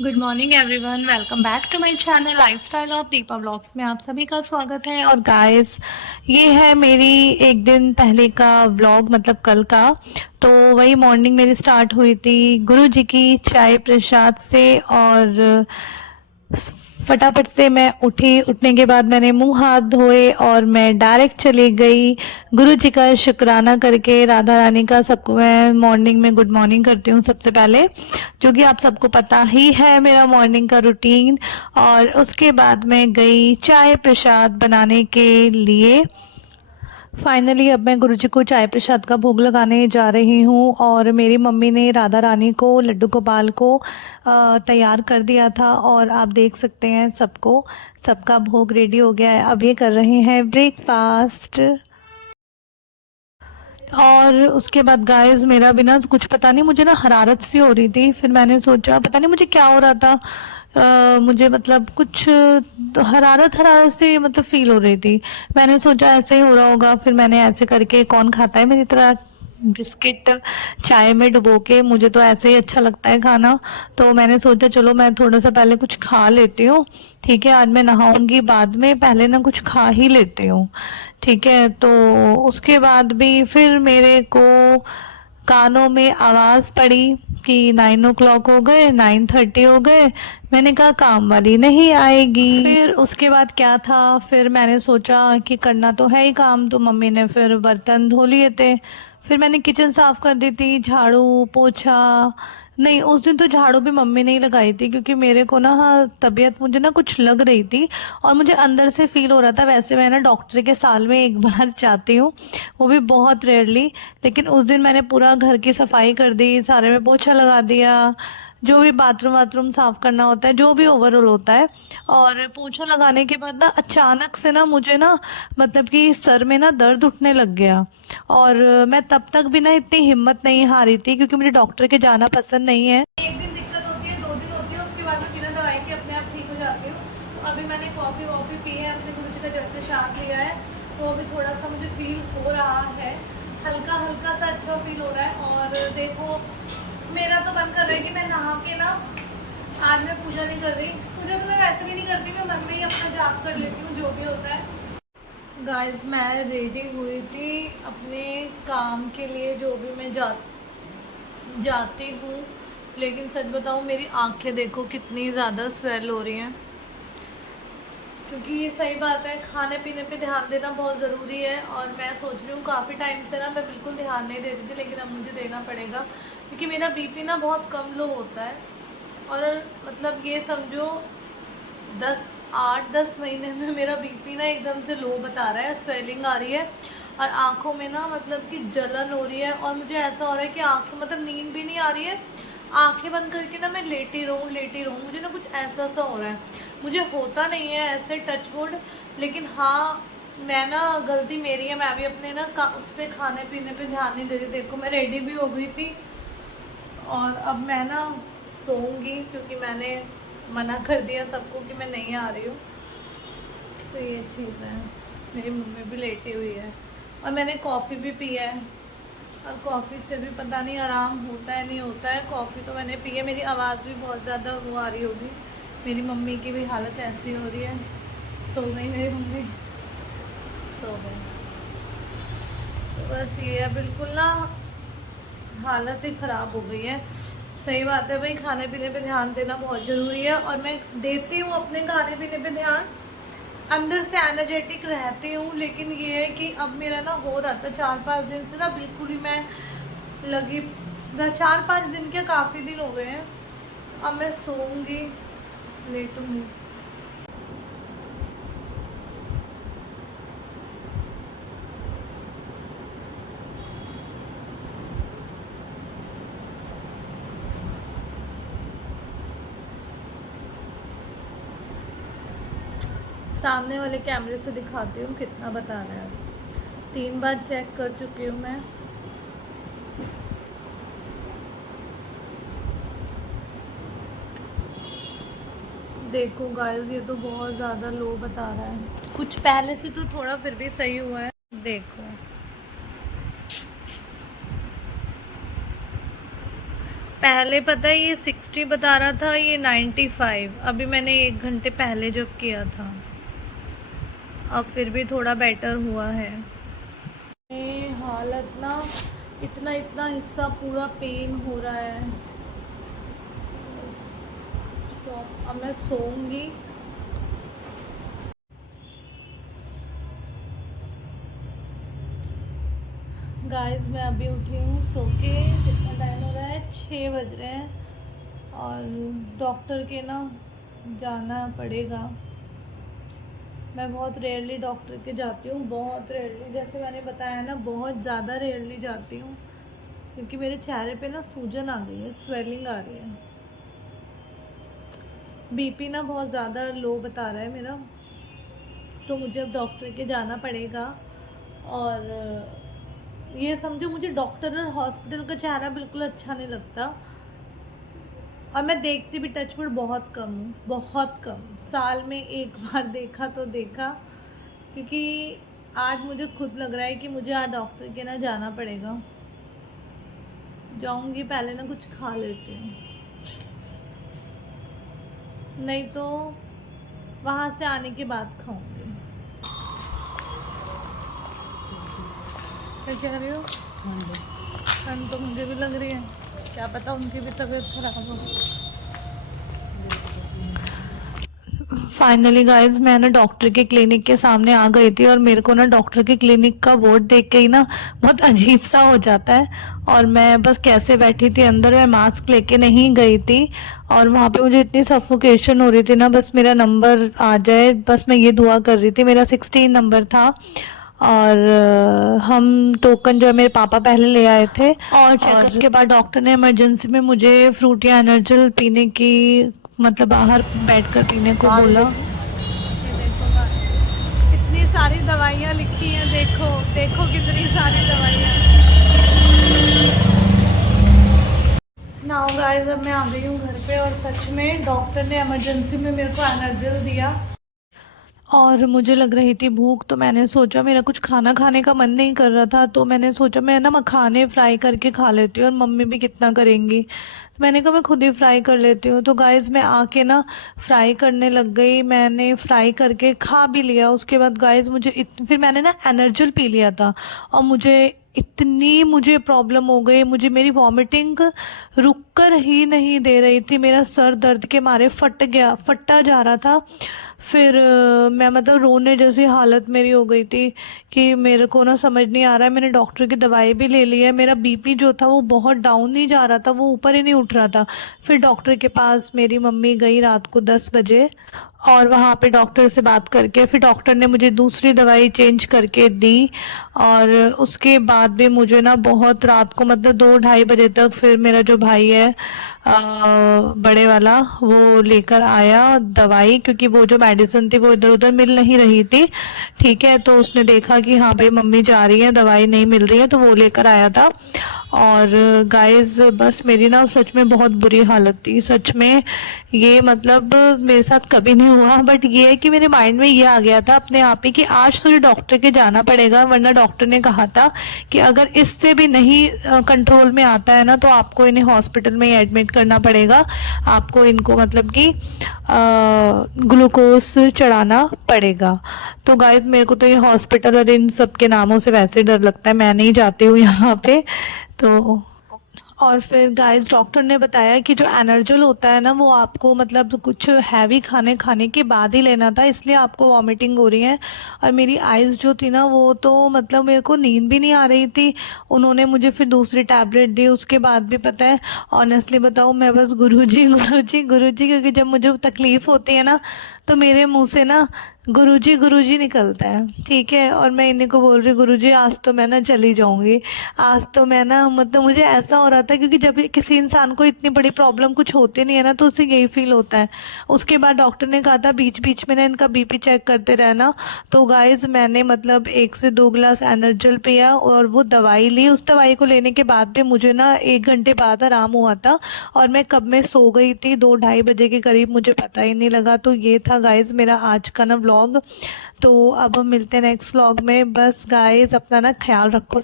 Good morning everyone, welcome back to my channel lifestyle of Deepa blogs में आप सभी का स्वागत है। और गाइस, ये है मेरी एक दिन पहले का व्लॉग, मतलब कल का। तो वही मॉर्निंग मेरी स्टार्ट हुई थी गुरु जी की चाय प्रसाद से। और फटाफट से मैं उठी। उठने के बाद मैंने मुंह हाथ धोए और मैं डायरेक्ट चली गई गुरु जी का शुक्राना करके। राधा रानी का सबको मैं मॉर्निंग में गुड मॉर्निंग करती हूँ सबसे पहले, जो कि आप सबको पता ही है मेरा मॉर्निंग का रूटीन। और उसके बाद मैं गई चाय प्रसाद बनाने के लिए। फाइनली अब मैं गुरुजी को चाय प्रसाद का भोग लगाने जा रही हूँ। और मेरी मम्मी ने राधा रानी को, लड्डू गोपाल को तैयार कर दिया था और आप देख सकते हैं सबका भोग रेडी हो गया है। अब ये कर रहे हैं ब्रेकफास्ट। और उसके बाद गाइस, मेरा भी ना कुछ पता नहीं, मुझे ना हरारत सी हो रही थी। फिर मैंने सोचा पता नहीं मुझे क्या हो रहा था। मुझे मतलब कुछ तो हरारत हरारत से मतलब फील हो रही थी। मैंने सोचा ऐसे ही हो रहा होगा। फिर मैंने ऐसे करके, कौन खाता है मेरी तरह बिस्किट चाय में डुबो के, मुझे तो ऐसे ही अच्छा लगता है खाना। तो मैंने सोचा चलो मैं थोड़ा सा पहले कुछ खा लेती हूँ। ठीक है, आज मैं नहाऊंगी बाद में, पहले ना कुछ खा ही लेती हूँ। ठीक है, तो उसके बाद भी फिर मेरे को कानों में आवाज़ पड़ी कि 9 o'clock हो गए, 9:30 हो गए। मैंने कहा काम वाली नहीं आएगी। फिर उसके बाद क्या था, फिर मैंने सोचा कि करना तो है ही काम, तो मम्मी ने फिर बर्तन धो लिए थे। फिर मैंने किचन साफ कर दी थी, झाड़ू पोछा। नहीं, उस दिन तो झाड़ू भी मम्मी ने ही लगाई थी, क्योंकि मेरे को ना, हाँ, तबीयत मुझे ना कुछ लग रही थी और मुझे अंदर से फील हो रहा था। वैसे मैं ना डॉक्टर के साल में एक बार जाती हूँ, वो भी बहुत रेयरली। लेकिन उस दिन मैंने पूरा घर की सफाई कर दी, सारे में पोछा लगा दिया, जो भी बाथरूम वाथरूम साफ करना होता है, जो भी ओवरऑल होता है। और पोछा लगाने के बाद ना अचानक से ना मुझे ना, मतलब कि सर में ना दर्द उठने लग गया। और मैं तब तक भी ना इतनी हिम्मत नहीं हारी थी, क्योंकि मुझे डॉक्टर के जाना पसंद नहीं है। एक दिन दिक्कत होती है, 2 दिन होती है, उसके बाद मैं बिना दवाई के अपने आप ठीक हो जाती हूँ। तो अभी मैंने कॉफ़ी वॉफ़ी पी है, अपने गुरु जी का जब प्रसाद लिया है, तो अभी थोड़ा सा मुझे फील हो रहा है, हल्का हल्का सा अच्छा फील हो रहा है। और देखो, मेरा तो मन कर रहा है कि मैं नहा के ना, आज मैं पूजा नहीं कर रही। पूजा तो मैं वैसे भी नहीं करती, मैं मन में ही अपना जाप कर लेती हूँ, जो भी होता है। गाइस, मैं रेडी हुई थी अपने काम के लिए, जो भी मैं जाती हूँ। लेकिन सच बताऊँ, मेरी आंखें देखो कितनी ज़्यादा स्वेल हो रही हैं। क्योंकि ये सही बात है, खाने पीने पे ध्यान देना बहुत ज़रूरी है। और मैं सोच रही हूँ, काफ़ी टाइम से ना मैं बिल्कुल ध्यान नहीं देती थी, लेकिन अब मुझे देना पड़ेगा, क्योंकि मेरा बीपी ना बहुत कम लो होता है। और मतलब ये समझो, 8-10 महीने में मेरा बीपी ना एकदम से लो बता रहा है, स्वेलिंग आ रही है। और आँखों में ना, मतलब कि जलन हो रही है। और मुझे ऐसा हो रहा है कि आँखें, मतलब नींद भी नहीं आ रही है, आंखें बंद करके ना मैं लेटी रहूँ, मुझे ना कुछ ऐसा सा हो रहा है। मुझे होता नहीं है ऐसे, टच वुड। लेकिन हाँ, मैं ना, गलती मेरी है, मैं भी अपने ना उस पर खाने पीने पे ध्यान नहीं दे रही। देखो, मैं रेडी भी हो गई थी और अब मैं ना सोऊंगी, क्योंकि मैंने मना कर दिया सबको कि मैं नहीं आ रही हूँ। तो ये चीज़ है, मेरी मम्मी भी लेटी हुई है और मैंने कॉफ़ी भी पी है। और कॉफ़ी से भी पता नहीं आराम होता है नहीं होता है। कॉफ़ी तो मैंने पी है, मेरी आवाज़ भी बहुत ज़्यादा वो आ रही होगी। मेरी मम्मी की भी हालत ऐसी हो रही है। सो गई मेरी मम्मी, सो गई। तो बस ये है, बिल्कुल ना हालत ही ख़राब हो गई है। सही बात है भाई, खाने पीने पे ध्यान देना बहुत ज़रूरी है, और मैं देती हूँ अपने खाने पीने पे ध्यान। अंदर से एनर्जेटिक रहती हूँ। लेकिन ये है कि अब मेरा ना हो रहा था 4-5 दिन से ना, बिल्कुल ही मैं लगी, 4-5 दिन क्या, काफ़ी दिन हो गए हैं। अब मैं सोऊंगी, लेटूंगी। सामने वाले कैमरे से दिखाती हूँ कितना बता रहा है। 3 बार चेक कर चुकी हूँ मैं। देखो गाइस, ये तो बहुत ज़्यादा लो बता रहा है। कुछ पहले से तो थोड़ा फिर भी सही हुआ है। देखो, पहले पता है ये 60 बता रहा था, ये 95। अभी मैंने 1 घंटे पहले जब किया था, अब फिर भी थोड़ा बेटर हुआ है। ये हालत ना, इतना इतना हिस्सा पूरा पेन हो रहा है। अब मैं सोऊंगी। गाइस मैं अभी उठी हूँ सो के। कितना टाइम हो रहा है? 6 बज रहे हैं। और डॉक्टर के ना जाना पड़ेगा। मैं बहुत रेयरली डॉक्टर के जाती हूँ, बहुत रेयरली। जैसे मैंने बताया ना, बहुत ज़्यादा रेयरली जाती हूँ, क्योंकि मेरे चेहरे पे ना सूजन आ गई है, स्वेलिंग आ रही है। बीपी ना बहुत ज़्यादा लो बता रहा है मेरा, तो मुझे अब डॉक्टर के जाना पड़ेगा। और ये समझो, मुझे डॉक्टर और हॉस्पिटल का चेहरा बिल्कुल अच्छा नहीं लगता। और मैं देखती भी टचवुड बहुत कम हूँ, बहुत कम। साल में एक बार देखा तो देखा, क्योंकि आज मुझे खुद लग रहा है कि मुझे आज डॉक्टर के ना जाना पड़ेगा। जाऊंगी, पहले ना कुछ खा लेती हूँ, नहीं तो वहाँ से आने के बाद खाऊंगी। क्या कह रही हो? ठंड तो मुझे भी लग रही है, क्या पता उनकी भी तबीयत खराब हो। फाइनली गाइज मैं ना डॉक्टर के क्लिनिक के सामने आ गई थी, और मेरे को ना डॉक्टर के क्लिनिक का बोर्ड देख के ही ना बहुत अजीब सा हो जाता है। और मैं बस कैसे बैठी थी अंदर, मैं मास्क लेके नहीं गई थी। और वहाँ पे मुझे इतनी सफोकेशन हो रही थी ना, बस मेरा नंबर आ जाए, बस मैं ये दुआ कर रही थी। मेरा 16 नंबर था। और हम टोकन जो है मेरे पापा पहले ले आए थे। और चेकअप के बाद डॉक्टर ने इमरजेंसी में मुझे फ्रूट या एनर्जल पीने की, मतलब बाहर बैठकर पीने को बोला। ये देखो इतनी सारी दवाइयाँ लिखी हैं, देखो देखो कितनी सारी दवाइयाँ। नाउ गाइस अब मैं आ गई हूँ घर पे, और सच में डॉक्टर ने इमरजेंसी में मेरे को एनर्जल दिया। और मुझे लग रही थी भूख, तो मैंने सोचा, मेरा कुछ खाना खाने का मन नहीं कर रहा था, तो मैंने सोचा मैं ना मखाने फ्राई करके खा लेती हूँ, और मम्मी भी कितना करेंगी, तो मैंने कहा मैं खुद ही फ्राई कर लेती हूँ। तो गाइस मैं आके ना फ्राई करने लग गई, मैंने फ्राई करके खा भी लिया। उसके बाद गाइस फिर मैंने ना एनर्जल पी लिया था, और मुझे प्रॉब्लम हो गई, मुझे मेरी वॉमिटिंग रुक कर ही नहीं दे रही थी। मेरा सर दर्द के मारे फटा जा रहा था। फिर मैं मतलब रोने जैसी हालत मेरी हो गई थी कि मेरे को ना समझ नहीं आ रहा है। मैंने डॉक्टर की दवाई भी ले ली है, मेरा बीपी जो था वो बहुत डाउन नहीं जा रहा था, वो ऊपर ही नहीं उठ रहा था। फिर डॉक्टर के पास मेरी मम्मी गई रात को 10 बजे, और वहाँ पे डॉक्टर से बात करके फिर डॉक्टर ने मुझे दूसरी दवाई चेंज करके दी। और उसके बाद भी मुझे ना बहुत रात को, मतलब 2-2:30 बजे तक, फिर मेरा जो भाई है बड़े वाला, वो लेकर आया दवाई, क्योंकि वो जो मेडिसिन थी वो इधर उधर मिल नहीं रही थी। ठीक है, तो उसने देखा कि हाँ भाई मम्मी जा रही है, दवाई नहीं मिल रही है, तो वो लेकर आया था। और गाइस बस मेरी ना सच में बहुत बुरी हालत थी, सच में। ये मतलब मेरे साथ कभी नहीं हुआ, बट ये है कि मेरे माइंड में ये आ गया था अपने आप ही कि आज तुझे डॉक्टर के जाना पड़ेगा, वरना डॉक्टर ने कहा था कि अगर इससे भी नहीं कंट्रोल में आता है ना, तो आपको इन्हें हॉस्पिटल में एडमिट करना पड़ेगा, आपको इनको मतलब कि ग्लूकोज चढ़ाना पड़ेगा। तो गाइज मेरे को तो ये हॉस्पिटल और इन सब के नामों से वैसे डर लगता है, मैं नहीं जाती हूँ यहाँ पे। तो और फिर गाइस डॉक्टर ने बताया कि जो एनर्जल होता है ना, वो आपको मतलब कुछ हैवी खाने के बाद ही लेना था, इसलिए आपको वॉमिटिंग हो रही है। और मेरी आइज़ जो थी ना, वो तो मतलब मेरे को नींद भी नहीं आ रही थी। उन्होंने मुझे फिर दूसरी टैबलेट दी, उसके बाद भी पता है ऑनेस्टली बताऊँ, मैं बस गुरुजी गुरुजी गुरुजी, क्योंकि जब मुझे तकलीफ़ होती है ना, तो मेरे मुंह से ना गुरुजी गुरुजी निकलता है। ठीक है, और मैं इन्हीं को बोल रही, गुरुजी आज तो मैं ना चली जाऊंगी, आज तो मैं ना, मतलब मुझे ऐसा हो रहा था, क्योंकि जब किसी इंसान को इतनी बड़ी प्रॉब्लम कुछ होती नहीं है ना, तो उसे यही फील होता है। उसके बाद डॉक्टर ने कहा था बीच बीच में ना इनका बीपी चेक करते रहना। तो गाइज मैंने मतलब 1 से 2 गिलास एनर्जल पिया, और वो दवाई ली। उस दवाई को लेने के बाद भी मुझे ना 1 घंटे बाद आराम हुआ था, और मैं कब में सो गई थी 2-2:30 बजे के करीब, मुझे पता ही नहीं लगा। तो ये था गाइज मेरा आज का ना व्लॉग। तो अब हम मिलते हैं नेक्स्ट व्लॉग में। बस गाइज अपना ना ख्याल रखो।